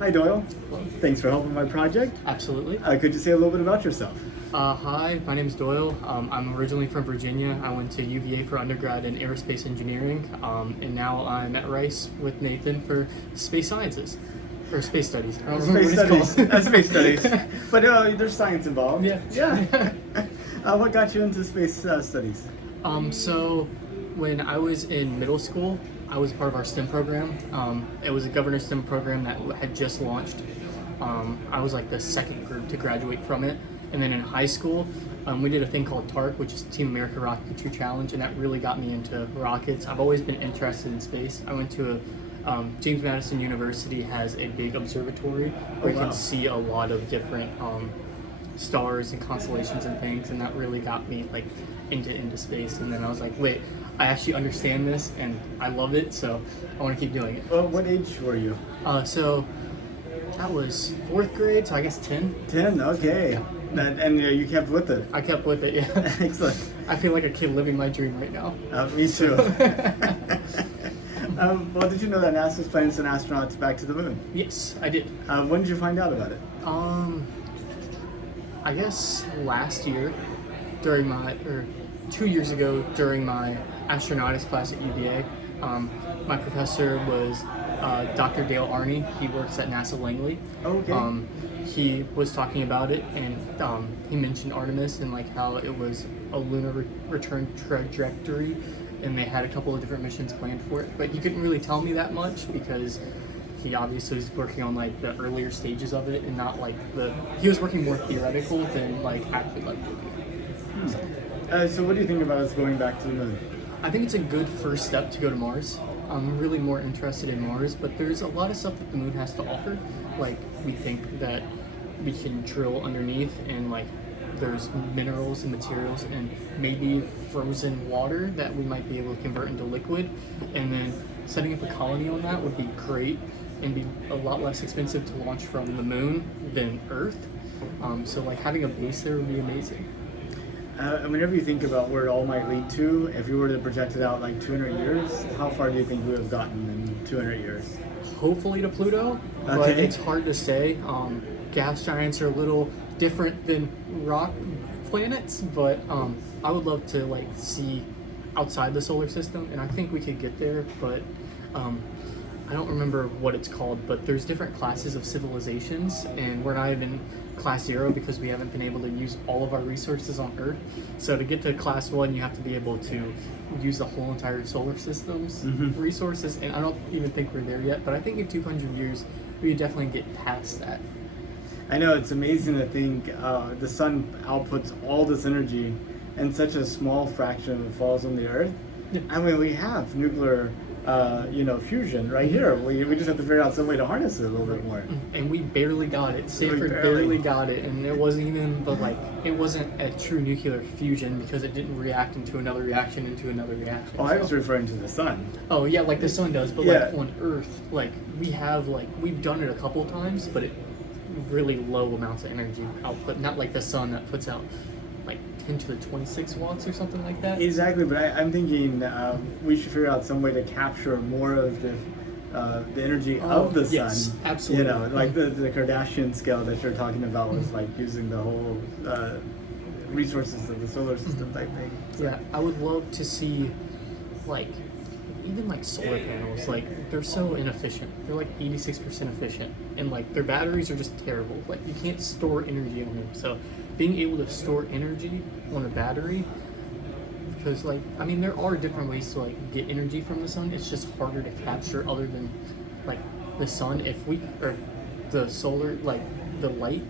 Hi Doyle, thanks for helping my project. Absolutely. Could you say a little bit about yourself? Hi, my name is Doyle. I'm originally from Virginia. I went to UVA for undergrad in aerospace engineering, and now I'm at Rice with Nathan for space sciences or space studies. I don't remember Space what it's studies. called. Space studies. But there's science involved. Yeah. Yeah. What got you into space studies? So when I was in middle school, I was part of our STEM program. It was a governor STEM program that had just launched. I was like the second group to graduate from it. And then in high school, we did a thing called TARC, which is Team America Rocketry Challenge, and that really got me into rockets. I've always been interested in space. I went to James Madison University has a big observatory where you wow. can see a lot of different stars and constellations and things, and that really got me like into space. And then I was like, wait, I actually understand this and I love it, so I want to keep doing it. What age were you? So that was fourth grade, so I guess 10. 10, okay. And you kept with it. I kept with it, yeah. Excellent. I feel like a kid living my dream right now. Me too. Well, did you know that NASA's planning to send astronauts back to the moon? Yes, I did. When did you find out about it? I guess last year, or 2 years ago during my astronautics class at UVA, my professor was Dr. Dale Arney. He works at NASA Langley. Okay. He was talking about it, and he mentioned Artemis and like how it was a lunar return trajectory, and they had a couple of different missions planned for it. But he couldn't really tell me that much because he obviously was working on like the earlier stages of it, and not like he was working more theoretical than like actually like moving. So what do you think about us going back to the moon? I think it's a good first step to go to Mars. I'm really more interested in Mars, but there's a lot of stuff that the moon has to offer. Like, we think that we can drill underneath, and like there's minerals and materials and maybe frozen water that we might be able to convert into liquid. And then setting up a colony on that would be great and be a lot less expensive to launch from the moon than Earth. So like having a base there would be amazing. And whenever you think about where it all might lead to, if you were to project it out like 200 years, how far do you think we would have gotten in 200 years? Hopefully to Pluto, but Okay. it's hard to say. Gas giants are a little different than rock planets, but I would love to like see outside the solar system, and I think we could get there, but I don't remember what it's called, but there's different classes of civilizations, and we're not even class 0 because we haven't been able to use all of our resources on Earth. So to get to class 1, you have to be able to use the whole entire solar system's resources, and I don't even think we're there yet, but I think in 200 years we could definitely get past that. I know, it's amazing to think the sun outputs all this energy and such a small fraction falls on the Earth. Yeah. I mean, we have nuclear fusion right here. We just have to figure out some way to harness it a little bit more. And we barely got it. Stanford barely got it, and it wasn't even it wasn't a true nuclear fusion because it didn't react into another reaction into another reaction. Oh, I was referring to the sun. Oh yeah, like the sun does, but Yeah. like on Earth, like we've done it a couple times, but it really low amounts of energy output. Not like the sun that puts out like 10 to the 26 watts or something like that. Exactly, but I'm thinking we should figure out some way to capture more of the energy of the sun. Yes, absolutely. Like the Kardashian scale that you're talking about was like using the whole resources of the solar system type thing. So. Yeah, I would love to see like even like solar panels, like they're so inefficient. They're like 86% efficient, and like their batteries are just terrible. Like you can't store energy on them. So being able to store energy on a battery, because like I mean there are different ways to like get energy from the sun. It's just harder to capture other than like the sun. If we or the solar like the light,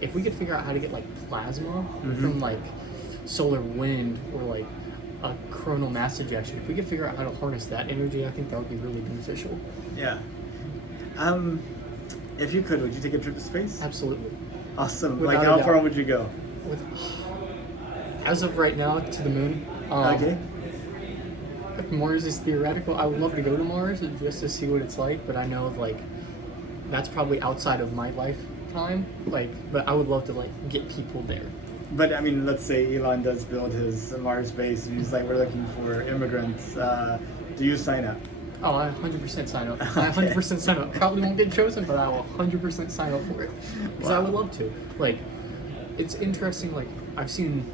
if we could figure out how to get like plasma from like solar wind or like a coronal mass ejection, if we could figure out how to harness that energy, I think that would be really beneficial. Yeah. If you could you take a trip to space? Absolutely. Awesome. Without like a how doubt. far would you go? As of right now, to the moon. Okay. If Mars is theoretical, I would love to go to Mars just to see what it's like, but I know like that's probably outside of my lifetime. But I would love to like get people there. But I mean, let's say Elon does build his Mars base and he's like, we're looking for immigrants. Do you sign up? Oh, I 100% sign up. I 100% sign up. Probably won't get chosen, but I will 100% sign up for it because I would love to. Like, it's interesting. Like, I've seen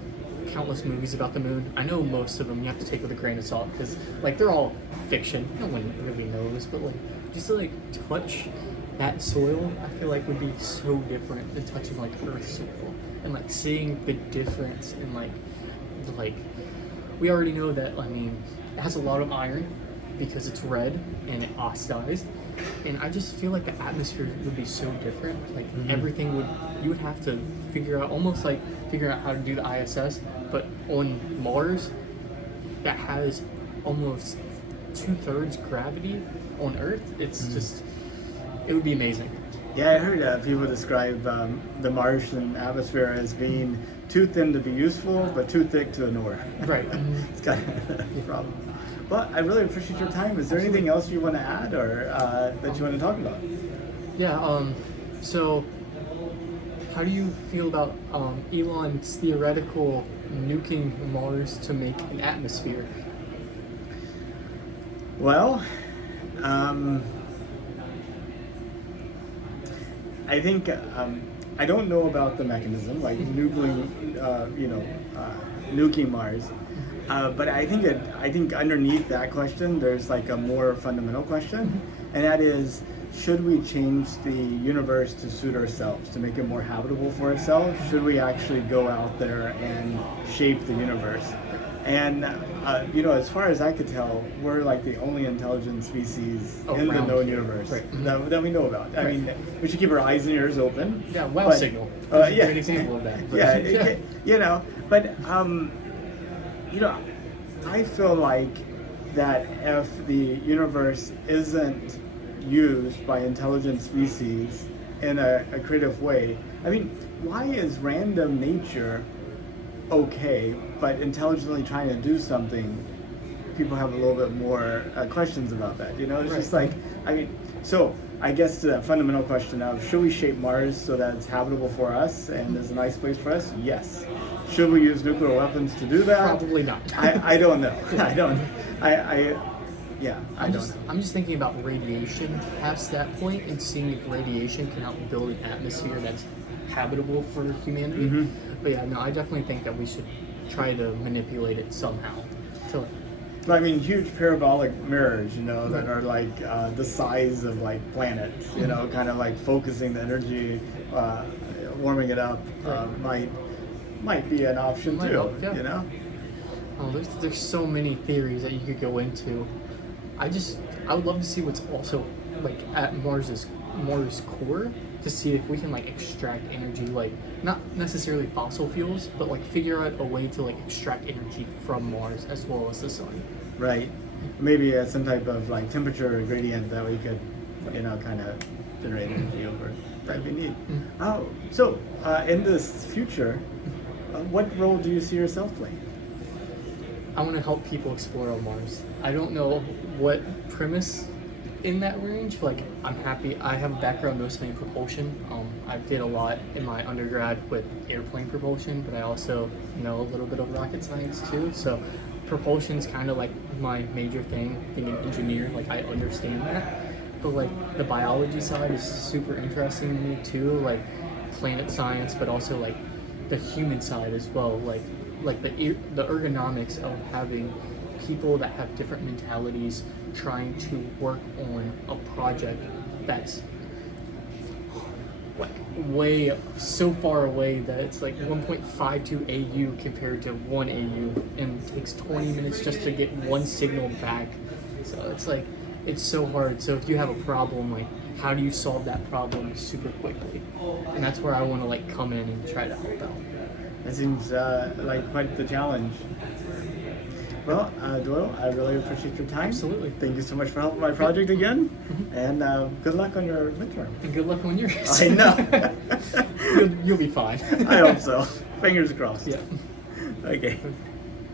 countless movies about the moon. I know most of them you have to take with a grain of salt because, like, they're all fiction. No one really knows, but like, just to like touch that soil, I feel like would be so different than touching like Earth soil and like seeing the difference in like we already know that. I mean, it has a lot of iron because it's red and it oxidized, and I just feel like the atmosphere would be so different. Like everything would, you would have to figure out almost like figure out how to do the ISS, but on Mars that has almost 2/3 gravity on Earth. It's just, it would be amazing. Yeah, I heard people describe the Martian atmosphere as being too thin to be useful, but too thick to ignore. Right. It's kind of a problem. But I really appreciate your time. Is there anything else you want to add or that you want to talk about? Yeah. So, how do you feel about Elon's theoretical nuking Mars to make an atmosphere? Well, I think I don't know about the mechanism, like nuking Mars. But I think underneath that question, there's like a more fundamental question, and that is, should we change the universe to suit ourselves, to make it more habitable for ourselves? Should we actually go out there and shape the universe? And as far as I could tell, we're like the only intelligent species in the known universe that we know about. I mean, we should keep our eyes and ears open. Yeah, wow signal. Yeah, a great example of that. I feel like that if the universe isn't used by intelligent species in a creative way, I mean, why is random nature okay, but intelligently trying to do something, people have a little bit more questions about that. It's just like, I mean, so I guess to that fundamental question of, should we shape Mars so that it's habitable for us and is a nice place for us? Yes. Should we use nuclear weapons to do that? Probably not. I don't know. I don't. I'm just thinking about radiation past that point and seeing if radiation can help build an atmosphere that's habitable for humanity. But yeah, no, I definitely think that we should try to manipulate it somehow. I mean, huge parabolic mirrors, that are like the size of like planets, kind of like focusing the energy, warming it up, might be an option too. Yeah. Oh, there's so many theories that you could go into. I would love to see what's also like at Mars core, to see if we can like extract energy, like not necessarily fossil fuels, but like figure out a way to like extract energy from Mars as well as the sun. Right. Maybe some type of like temperature gradient that we could, kind of generate energy over that we need. So in this future, what role do you see yourself playing? I want to help people explore on Mars. I don't know what premise in that range. Like, I'm happy. I have a background mostly in propulsion. I did a lot in my undergrad with airplane propulsion, but I also know a little bit of rocket science too. So propulsion's kind of like my major thing. Being an engineer, like I understand that. But like the biology side is super interesting to me too. Like planet science, but also like the human side as well. Like the ergonomics of having people that have different mentalities trying to work on a project that's like way so far away that it's like 1.52 AU compared to 1 AU, and it takes 20 minutes just to get one signal back. So it's like, it's so hard. So if you have a problem, like how do you solve that problem super quickly? And that's where I want to like come in and try to help out. That seems like quite the challenge. Well, Doyle, I really appreciate your time. Absolutely. Thank you so much for helping my project again. And good luck on your midterm. And good luck on yours. I know. You'll be fine. I hope so. Fingers crossed. Yeah. Okay.